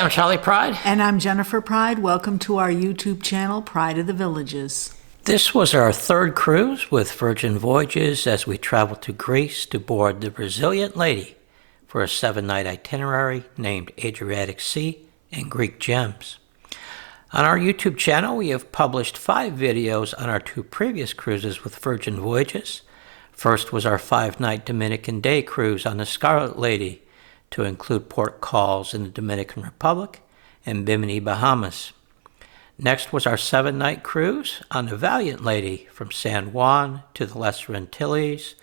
I'm Charlie Pryde. And I'm Jennifer Pryde. Welcome to our YouTube channel, Pride of the Villages. This was our third cruise with Virgin Voyages as we traveled to Greece to board the Resilient Lady for a 7-night itinerary named Adriatic Sea and Greek Gems. On our YouTube channel, we have published 5 videos on our 2 previous cruises with Virgin Voyages. First was our 5-night Dominican Day cruise on the Scarlet Lady to include port calls in the Dominican Republic and Bimini, Bahamas. Next was our 7-night cruise on the Valiant Lady from San Juan to the Lesser Antilles,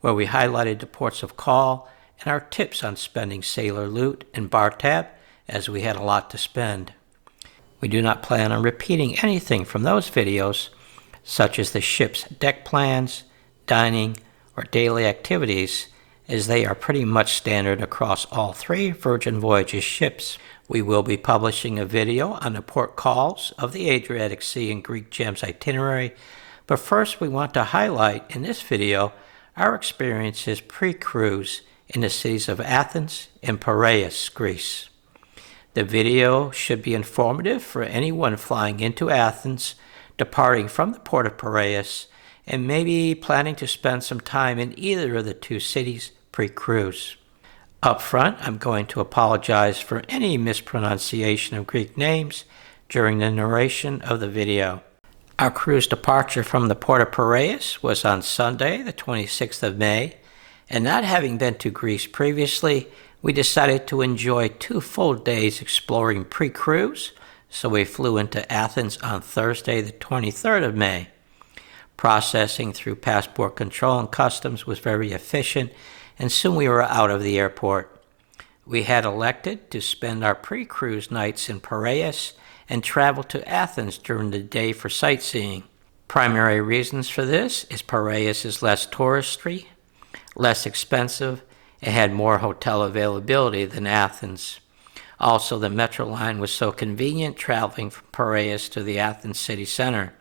where we highlighted the ports of call and our tips on spending sailor loot and bar tab, as we had a lot to spend. We do not plan on repeating anything from those videos, such as the ship's deck plans, dining, or daily activities, as they are pretty much standard across all 3 Virgin Voyages ships. We will be publishing a video on the port calls of the Adriatic Sea and Greek Gems itinerary, but first we want to highlight in this video our experiences pre-cruise in the cities of Athens and Piraeus, Greece. The video should be informative for anyone flying into Athens, departing from the port of Piraeus, and maybe planning to spend some time in either of the 2 cities pre-cruise. Up front, I'm going to apologize for any mispronunciation of Greek names during the narration of the video. Our cruise departure from the port of Piraeus was on Sunday, the 26th of May, and not having been to Greece previously, we decided to enjoy 2 full days exploring pre-cruise, so we flew into Athens on Thursday, the 23rd of May. Processing through passport control and customs was very efficient, and soon we were out of the airport. We had elected to spend our pre-cruise nights in Piraeus and travel to Athens during the day for sightseeing. Primary reasons for this is Piraeus is less touristy, less expensive, and had more hotel availability than Athens. Also, the metro line was so convenient traveling from Piraeus to the Athens city center.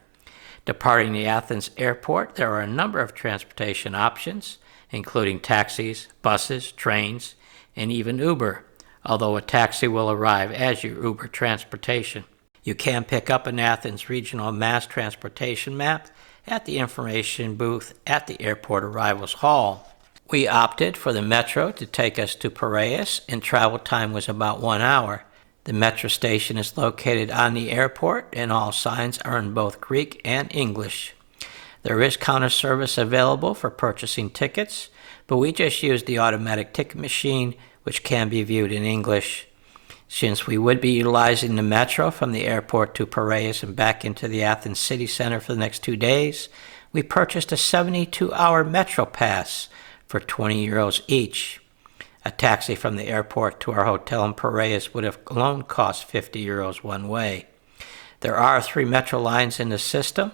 Departing the Athens airport, there are a number of transportation options, including taxis, buses, trains, and even Uber, although a taxi will arrive as your Uber transportation. You can pick up an Athens regional mass transportation map at the information booth at the airport arrivals hall. We opted for the metro to take us to Piraeus, and travel time was about 1 hour. The metro station is located on the airport, and all signs are in both Greek and English. There is counter service available for purchasing tickets, but we just used the automatic ticket machine, which can be viewed in English. Since we would be utilizing the metro from the airport to Piraeus and back into the Athens city center for the next 2 days, we purchased a 72-hour metro pass for €20 each. A taxi from the airport to our hotel in Piraeus would have alone cost €50 one way. There are 3 metro lines in the system: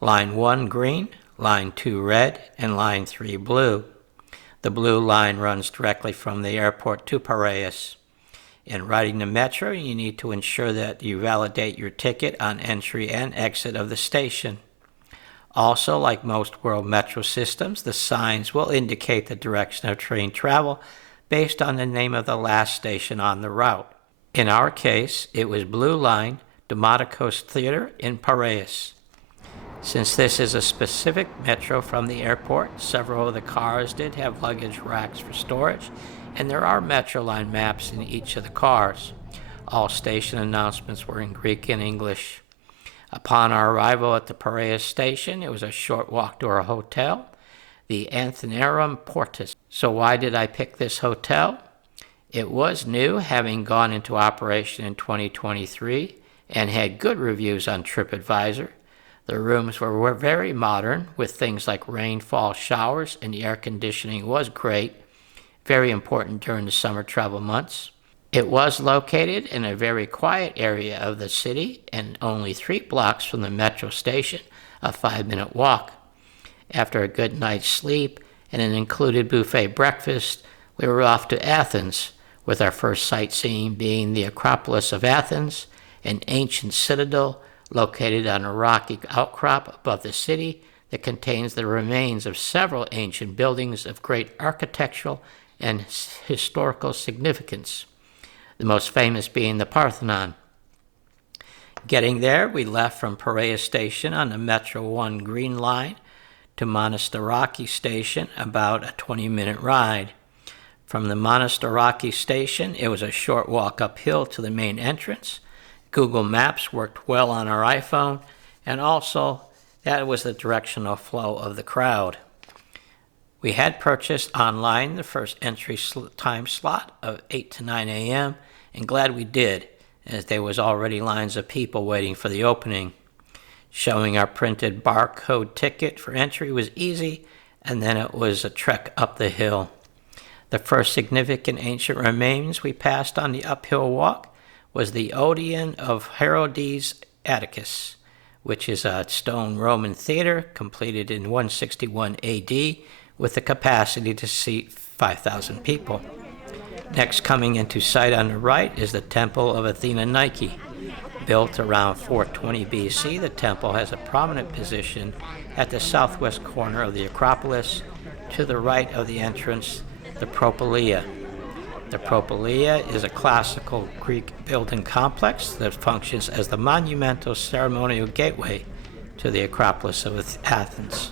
Line 1 green, Line 2 red, and Line 3 blue. The blue line runs directly from the airport to Piraeus. In riding the metro, you need to ensure that you validate your ticket on entry and exit of the station. Also, like most world metro systems, the signs will indicate the direction of train travel based on the name of the last station on the route. In our case, it was Blue Line, Demotikos Theater in Piraeus. Since this is a specific metro from the airport, several of the cars did have luggage racks for storage, and there are metro line maps in each of the cars. All station announcements were in Greek and English. Upon our arrival at the Piraeus station, it was a short walk to our hotel, the Athenarum Portus. So why did I pick this hotel? It was new, having gone into operation in 2023, and had good reviews on TripAdvisor. The rooms were very modern, with things like rainfall showers, and the air conditioning was great, very important during the summer travel months. It was located in a very quiet area of the city and only 3 blocks from the metro station, a 5-minute walk. After a good night's sleep and an included buffet breakfast, we were off to Athens, with our first sightseeing being the Acropolis of Athens, an ancient citadel located on a rocky outcrop above the city that contains the remains of several ancient buildings of great architectural and historical significance. the most famous being the Parthenon. Getting there, we left from Piraeus Station on the Metro 1 Green Line to Monastiraki Station, about a 20-minute ride. From the Monastiraki Station, it was a short walk uphill to the main entrance. Google Maps worked well on our iPhone, and also that was the directional flow of the crowd. We had purchased online the first entry time slot of 8 to 9 a.m., and glad we did, as there was already lines of people waiting for the opening. Showing our printed barcode ticket for entry was easy, and then it was a trek up the hill. The first significant ancient remains we passed on the uphill walk was the Odeon of Herodes Atticus, which is a stone Roman theater completed in 161 AD with the capacity to seat 5,000 people. Next coming into sight on the right is the Temple of Athena Nike. Built around 420 BC, the temple has a prominent position at the southwest corner of the Acropolis, to the right of the entrance, the Propylaea. The Propylaea is a classical Greek building complex that functions as the monumental ceremonial gateway to the Acropolis of Athens.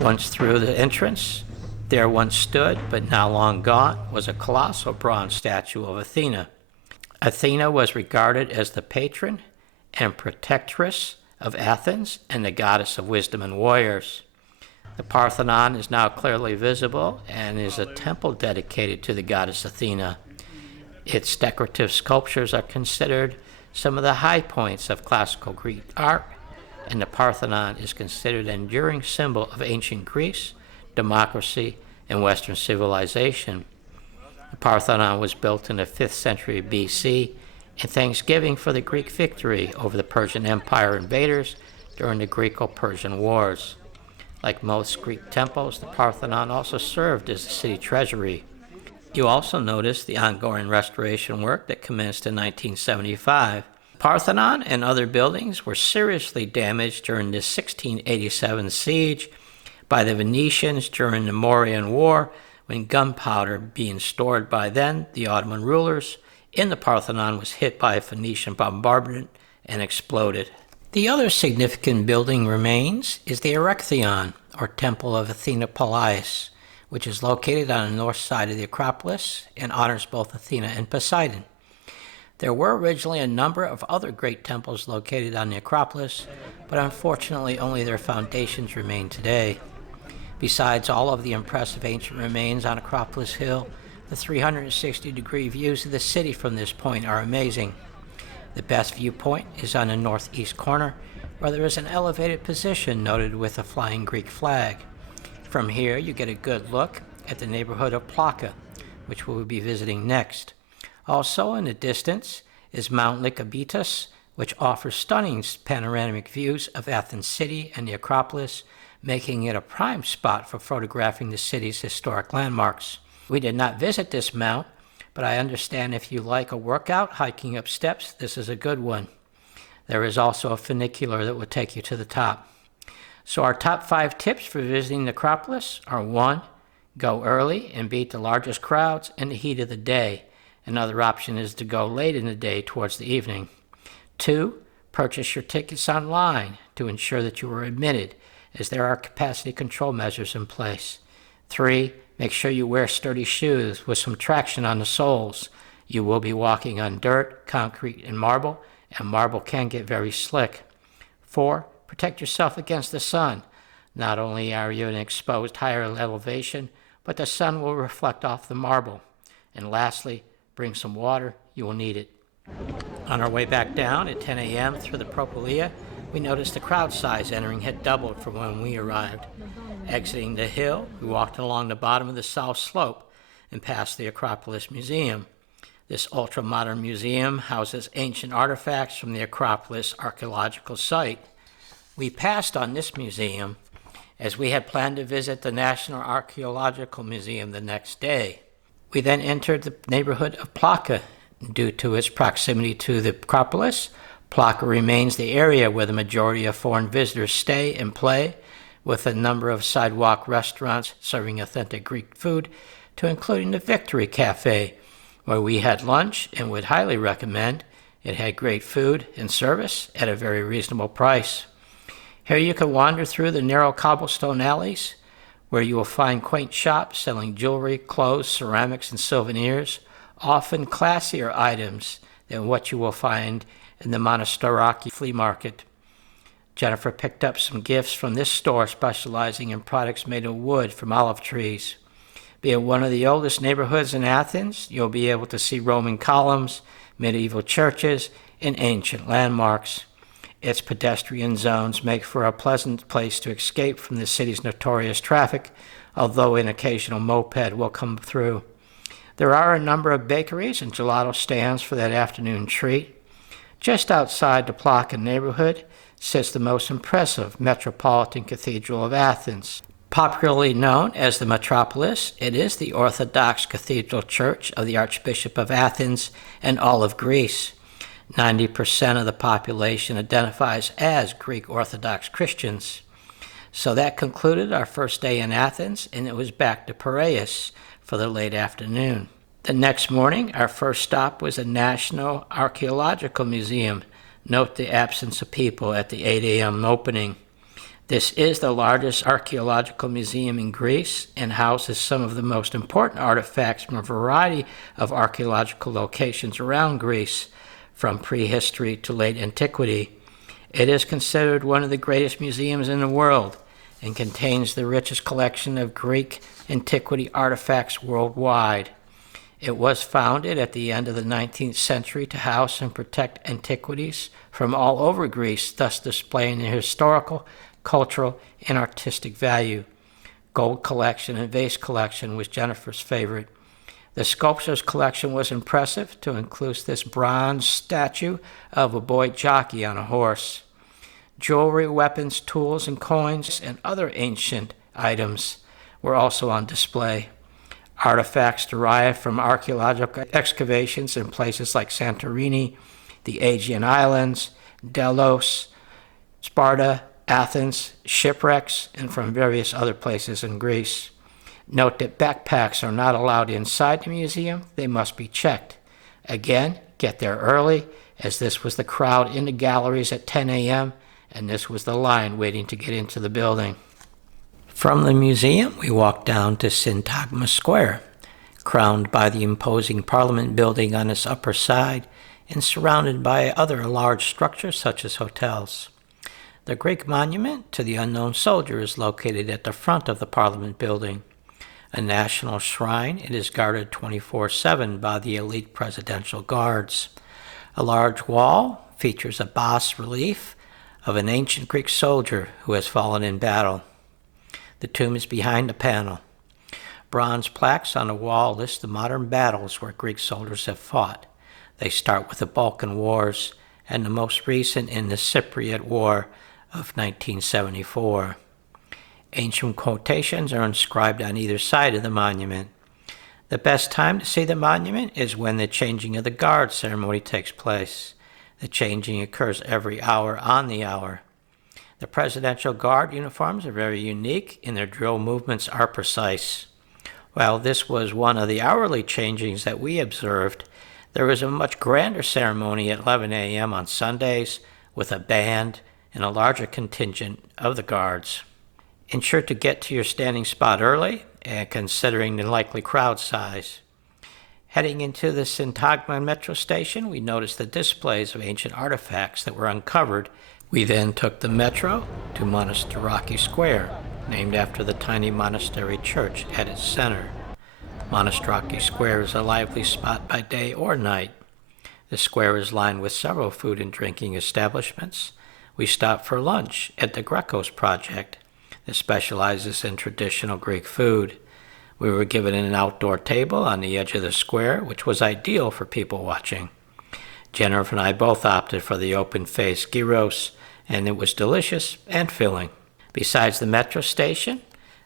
Once through the entrance, there once stood, but now long gone, was a colossal bronze statue of Athena. Athena was regarded as the patron and protectress of Athens and the goddess of wisdom and warriors. The Parthenon is now clearly visible and is a temple dedicated to the goddess Athena. Its decorative sculptures are considered some of the high points of classical Greek art, and the Parthenon is considered an enduring symbol of ancient Greece, democracy, and Western civilization. The Parthenon was built in the 5th century BC in thanksgiving for the Greek victory over the Persian Empire invaders during the Greco-Persian Wars. Like most Greek temples, the Parthenon also served as the city treasury. You also notice the ongoing restoration work that commenced in 1975. Parthenon and other buildings were seriously damaged during the 1687 siege by the Venetians during the Mauryan War, when gunpowder being stored by then the Ottoman rulers in the Parthenon was hit by a Phoenician bombardment and exploded. The other significant building remains is the Erechtheion, or Temple of Athena Pylais, which is located on the north side of the Acropolis and honors both Athena and Poseidon. There were originally a number of other great temples located on the Acropolis, but unfortunately only their foundations remain today. Besides all of the impressive ancient remains on Acropolis Hill, the 360-degree views of the city from this point are amazing. The best viewpoint is on the northeast corner, where there is an elevated position noted with a flying Greek flag. From here, you get a good look at the neighborhood of Plaka, which we will be visiting next. Also in the distance is Mount Lycabettus, which offers stunning panoramic views of Athens city and the Acropolis, making it a prime spot for photographing the city's historic landmarks. We did not visit this mount, but I understand if you like a workout hiking up steps, this is a good one. There is also a funicular that will take you to the top. So our top 5 tips for visiting the Acropolis are: 1. Go early and beat the largest crowds in the heat of the day. Another option is to go late in the day towards the evening. 2. Purchase your tickets online to ensure that you are admitted, as there are capacity control measures in place. 3. Make sure you wear sturdy shoes with some traction on the soles. You will be walking on dirt, concrete, and marble can get very slick. 4. Protect yourself against the sun. Not only are you in exposed higher elevation, but the sun will reflect off the marble. And lastly, bring some water, you will need it. On our way back down at 10 a.m. through the Propylaea, we noticed the crowd size entering had doubled from when we arrived. Exiting the hill, we walked along the bottom of the south slope and past the Acropolis Museum. This ultra-modern museum houses ancient artifacts from the Acropolis archaeological site. We passed on this museum as we had planned to visit the National Archeological Museum the next day. We then entered the neighborhood of Plaka. Due to its proximity to the Acropolis, Plaka remains the area where the majority of foreign visitors stay and play, with a number of sidewalk restaurants serving authentic Greek food, to including the Victory Cafe, where we had lunch and would highly recommend. It had great food and service at a very reasonable price. Here you can wander through the narrow cobblestone alleys, where you will find quaint shops selling jewelry, clothes, ceramics, and souvenirs, often classier items than what you will find in the Monastiraki Flea Market. Jennifer picked up some gifts from this store specializing in products made of wood from olive trees. Being one of the oldest neighborhoods in Athens, you'll be able to see Roman columns, medieval churches, and ancient landmarks. Its pedestrian zones make for a pleasant place to escape from the city's notorious traffic, although an occasional moped will come through. There are a number of bakeries and gelato stands for that afternoon treat. Just outside the Plaka neighborhood sits the most impressive Metropolitan Cathedral of Athens. Popularly known as the Metropolis, it is the Orthodox Cathedral Church of the Archbishop of Athens and all of Greece. 90% of the population identifies as Greek Orthodox Christians. So that concluded our first day in Athens, and it was back to Piraeus for the late afternoon. The next morning, our first stop was the National Archeological Museum. Note the absence of people at the 8 a.m. opening. This is the largest archaeological museum in Greece and houses some of the most important artifacts from a variety of archaeological locations around Greece, from prehistory to late antiquity. It is considered one of the greatest museums in the world and contains the richest collection of Greek antiquity artifacts worldwide. It was founded at the end of the 19th century to house and protect antiquities from all over Greece, thus displaying their historical, cultural, and artistic value. Gold collection and vase collection was Jennifer's favorite. The sculptures collection was impressive, to include this bronze statue of a boy jockey on a horse. Jewelry, weapons, tools, and coins, and other ancient items were also on display. Artifacts derived from archaeological excavations in places like Santorini, the Aegean Islands, Delos, Sparta, Athens, shipwrecks, and from various other places in Greece. Note that backpacks are not allowed inside the museum. They must be checked. Again, get there early, as this was the crowd in the galleries at 10 a.m., and this was the line waiting to get into the building. From the museum, we walked down to Syntagma Square, crowned by the imposing Parliament building on its upper side and surrounded by other large structures such as hotels. The Greek monument to the unknown soldier is located at the front of the Parliament building. A national shrine, it is guarded 24/7 by the elite presidential guards. A large wall features a bas-relief of an ancient Greek soldier who has fallen in battle. The tomb is behind the panel. Bronze plaques on the wall list the modern battles where Greek soldiers have fought. They start with the Balkan Wars and the most recent in the Cypriot War of 1974. Ancient quotations are inscribed on either side of the monument. The best time to see the monument is when the changing of the guard ceremony takes place. The changing occurs every hour on the hour. The Presidential Guard uniforms are very unique and their drill movements are precise. While this was one of the hourly changings that we observed, there was a much grander ceremony at 11 a.m. on Sundays with a band and a larger contingent of the guards. Ensure to get to your standing spot early, and considering the likely crowd size. Heading into the Syntagma metro station, we noticed the displays of ancient artifacts that were uncovered. We then took the metro to Monastiraki Square, named after the tiny monastery church at its center. Monastiraki Square is a lively spot by day or night. The square is lined with several food and drinking establishments. We stopped for lunch at the Greco's Project that specializes in traditional Greek food. We were given an outdoor table on the edge of the square, which was ideal for people watching. Jennifer and I both opted for the open-faced gyros, and it was delicious and filling. Besides the metro station,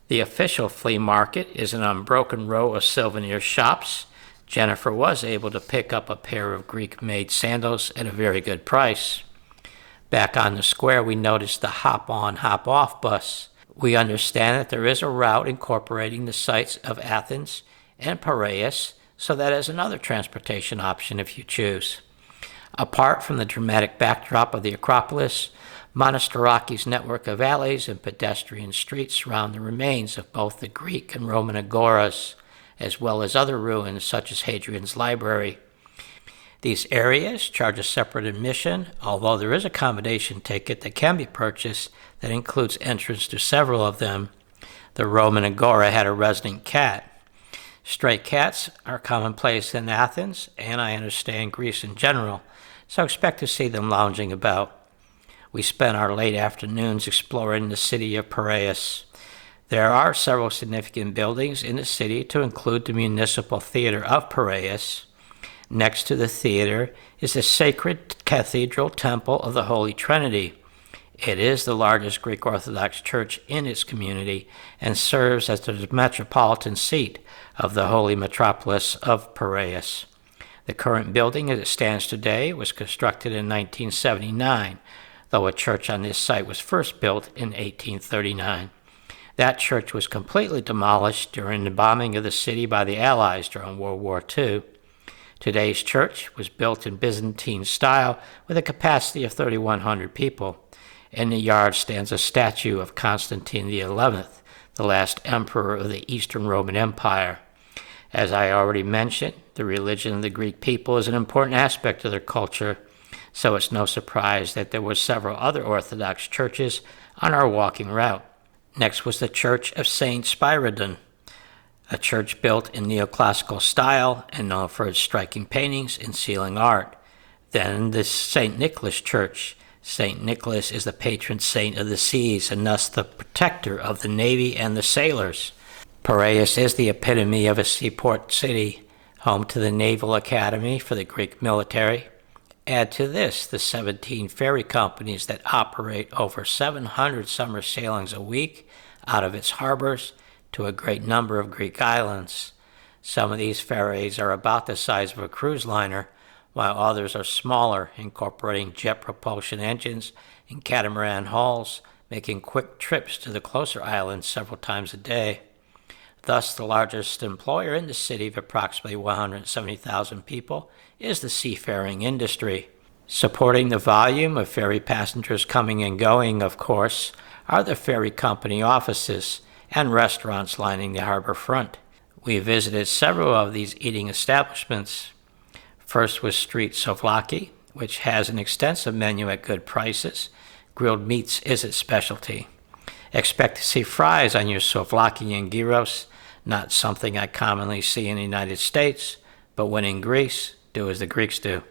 the official flea market is an unbroken row of souvenir shops. Jennifer was able to pick up a pair of Greek-made sandals at a very good price. Back on the square, we noticed the hop-on, hop-off bus. We understand that there is a route incorporating the sites of Athens and Piraeus, so that is another transportation option if you choose. Apart from the dramatic backdrop of the Acropolis, Monastiraki's network of alleys and pedestrian streets surround the remains of both the Greek and Roman agoras, as well as other ruins such as Hadrian's Library. These areas charge a separate admission, although there is a accommodation ticket that can be purchased that includes entrance to several of them. The Roman agora had a resident cat. Stray cats are commonplace in Athens, and I understand Greece in general, so expect to see them lounging about. We spent our late afternoons exploring the city of Piraeus. There are several significant buildings in the city, to include the Municipal Theater of Piraeus. Next to the theater is the sacred Cathedral Temple of the Holy Trinity. It is the largest Greek Orthodox church in its community and serves as the metropolitan seat of the holy metropolis of Piraeus. The current building as it stands today was constructed in 1979, though a church on this site was first built in 1839. That church was completely demolished during the bombing of the city by the Allies during World War II. Today's church was built in Byzantine style with a capacity of 3,100 people. In the yard stands a statue of Constantine XI, the last emperor of the Eastern Roman Empire. As I already mentioned, the religion of the Greek people is an important aspect of their culture, so it's no surprise that there were several other Orthodox churches on our walking route. Next was the Church of St. Spyridon, a church built in neoclassical style and known for its striking paintings and ceiling art. Then the St. Nicholas Church. St. Nicholas is the patron saint of the seas and thus the protector of the navy and the sailors. Piraeus is the epitome of a seaport city, home to the Naval Academy for the Greek military. Add to this the 17 ferry companies that operate over 700 summer sailings a week out of its harbors to a great number of Greek islands. Some of these ferries are about the size of a cruise liner, while others are smaller, incorporating jet propulsion engines and catamaran hulls, making quick trips to the closer islands several times a day. Thus, the largest employer in the city of approximately 170,000 people is the seafaring industry. Supporting the volume of ferry passengers coming and going, of course, are the ferry company offices and restaurants lining the harbor front. We visited several of these eating establishments. First was Street Souvlaki, which has an extensive menu at good prices. Grilled meats is its specialty. Expect to see fries on your souvlaki and gyros, not something I commonly see in the United States, but when in Greece, do as the Greeks do.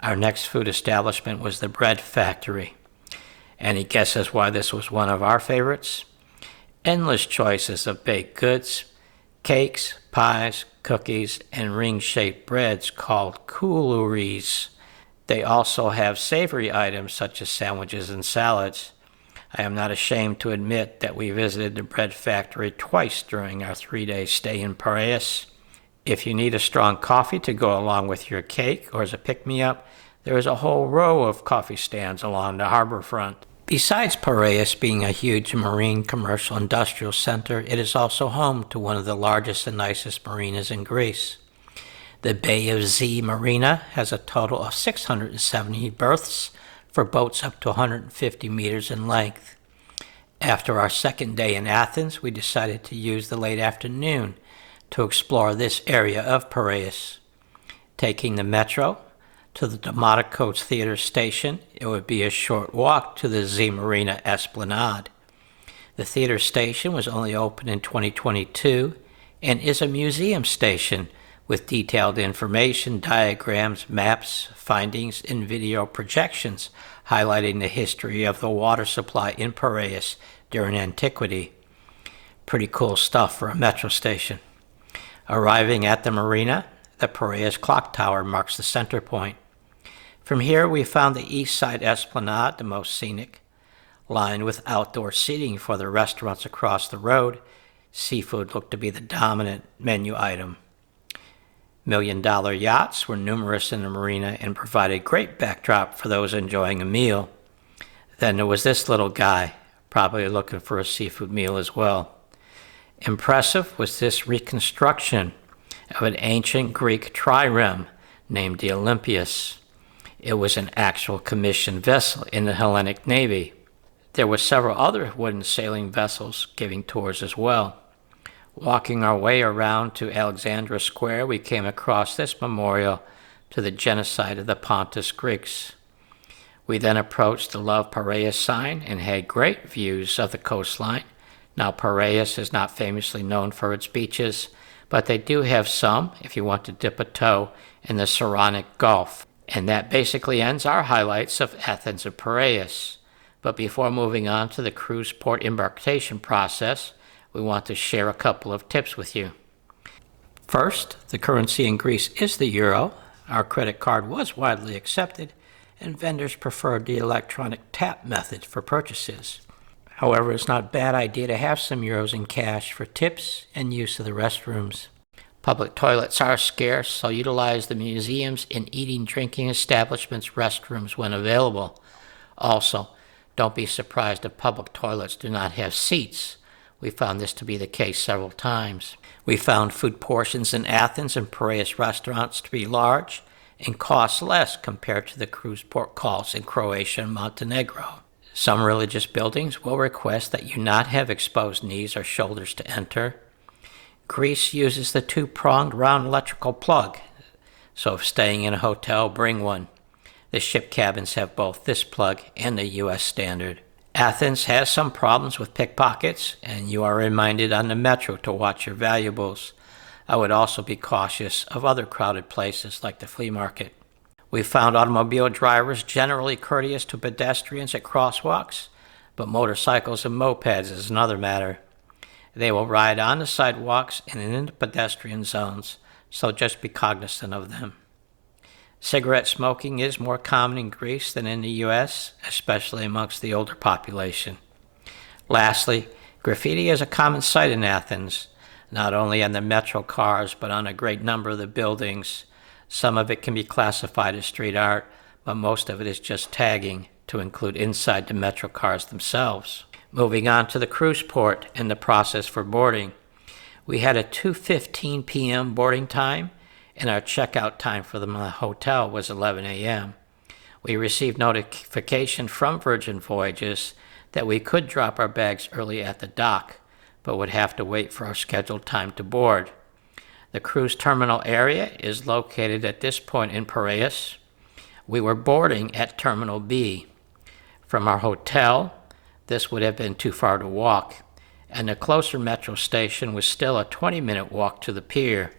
Our next food establishment was the Bread Factory. Any guesses why this was one of our favorites? Endless choices of baked goods, cakes, pies, cookies, and ring-shaped breads called koulouris. They also have savory items such as sandwiches and salads. I am not ashamed to admit that we visited the Bread Factory twice during our 3-day stay in Piraeus. If you need a strong coffee to go along with your cake or as a pick-me-up, there is a whole row of coffee stands along the harbor front. Besides Piraeus being a huge marine commercial industrial center, it is also home to one of the largest and nicest marinas in Greece. The Bay of Zea Marina has a total of 670 berths for boats up to 150 meters in length. After our second day in Athens, we decided to use the late afternoon to explore this area of Piraeus. Taking the metro to the Demodokos Theater station, it would be a short walk to the Zea Marina Esplanade. The theater station was only opened in 2022 and is a museum station with detailed information, diagrams, maps, findings, and video projections highlighting the history of the water supply in Piraeus during antiquity. Pretty cool stuff for a metro station. Arriving at the marina, the Piraeus Clock Tower marks the center point. From here, we found the east side esplanade the most scenic. Lined with outdoor seating for the restaurants across the road, seafood looked to be the dominant menu item. $1 million yachts were numerous in the marina and provided great backdrop for those enjoying a meal. Then there was this little guy, probably looking for a seafood meal as well. Impressive was this reconstruction of an ancient Greek trireme named the Olympias. It was an actual commissioned vessel in the Hellenic Navy. There were several other wooden sailing vessels giving tours as well. Walking our way around to Alexandra Square, we came across this memorial to the genocide of the Pontus Greeks. We then approached the Love Piraeus sign and had great views of the coastline. Now, Piraeus is not famously known for its beaches, but they do have some if you want to dip a toe in the Saronic Gulf. And that basically ends our highlights of Athens and Piraeus. But before moving on to the cruise port embarkation process, we want to share a couple of tips with you. First, the currency in Greece is the euro. Our credit card was widely accepted, and vendors preferred the electronic tap method for purchases. However, it's not a bad idea to have some euros in cash for tips and use of the restrooms. Public toilets are scarce, so utilize the museums and drinking establishments' restrooms when available. Also, don't be surprised if public toilets do not have seats. We found this to be the case several times. We found food portions in Athens and Piraeus restaurants to be large and cost less compared to the cruise port calls in Croatia and Montenegro. Some religious buildings will request that you not have exposed knees or shoulders to enter. Greece uses the two-pronged round electrical plug, so if staying in a hotel, bring one. The ship cabins have both this plug and the U.S. standard. Athens has some problems with pickpockets, and you are reminded on the metro to watch your valuables. I would also be cautious of other crowded places like the flea market. We found automobile drivers generally courteous to pedestrians at crosswalks, but motorcycles and mopeds is another matter. They will ride on the sidewalks and in the pedestrian zones, so just be cognizant of them. Cigarette smoking is more common in Greece than in the U.S., especially amongst the older population. Lastly, graffiti is a common sight in Athens, not only on the metro cars, but on a great number of the buildings. Some of it can be classified as street art, but most of it is just tagging to include inside the metro cars themselves. Moving on to the cruise port and the process for boarding. We had a 2:15 p.m. boarding time, and our checkout time for the hotel was 11 a.m. We received notification from Virgin Voyages that we could drop our bags early at the dock, but would have to wait for our scheduled time to board. The cruise terminal area is located at this point in Piraeus. We were boarding at Terminal B. From our hotel, this would have been too far to walk, and the closer metro station was still a 20-minute walk to the pier.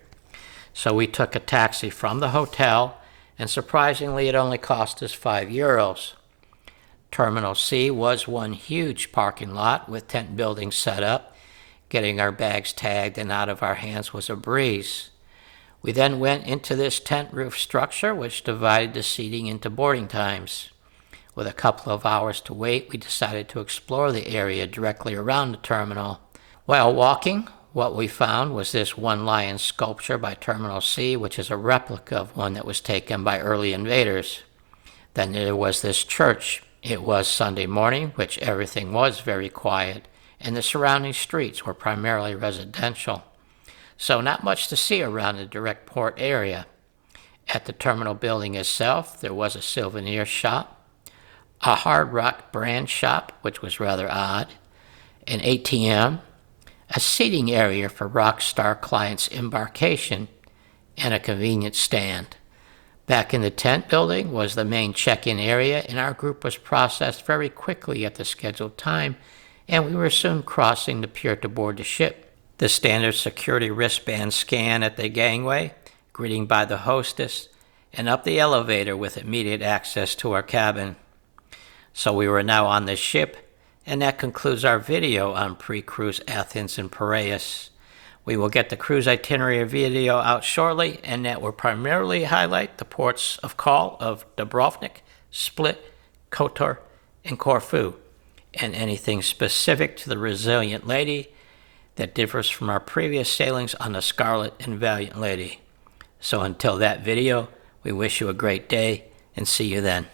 So we took a taxi from the hotel, and surprisingly it only cost us €5. Terminal C was one huge parking lot with tent buildings set up. Getting our bags tagged and out of our hands was a breeze. We then went into this tent roof structure, which divided the seating into boarding times. With a couple of hours to wait, we decided to explore the area directly around the terminal. While walking, what we found was this one lion sculpture by Terminal C, which is a replica of one that was taken by early invaders. Then there was this church. It was Sunday morning, which everything was very quiet, and the surrounding streets were primarily residential. So not much to see around the direct port area. At the terminal building itself, there was a souvenir shop, a Hard Rock brand shop, which was rather odd, an ATM, a seating area for rock star clients' embarkation, and a convenience stand. Back in the tent building was the main check-in area, and our group was processed very quickly at the scheduled time, and we were soon crossing the pier to board the ship. The standard security wristband scan at the gangway, greeting by the hostess, and up the elevator with immediate access to our cabin. So we were now on the ship, and that concludes our video on pre-cruise Athens and Piraeus. We will get the cruise itinerary video out shortly, and that will primarily highlight the ports of call of Dubrovnik, Split, Kotor, and Corfu. and anything specific to the Resilient Lady that differs from our previous sailings on the Scarlet and Valiant Lady. So until that video, we wish you a great day and see you then.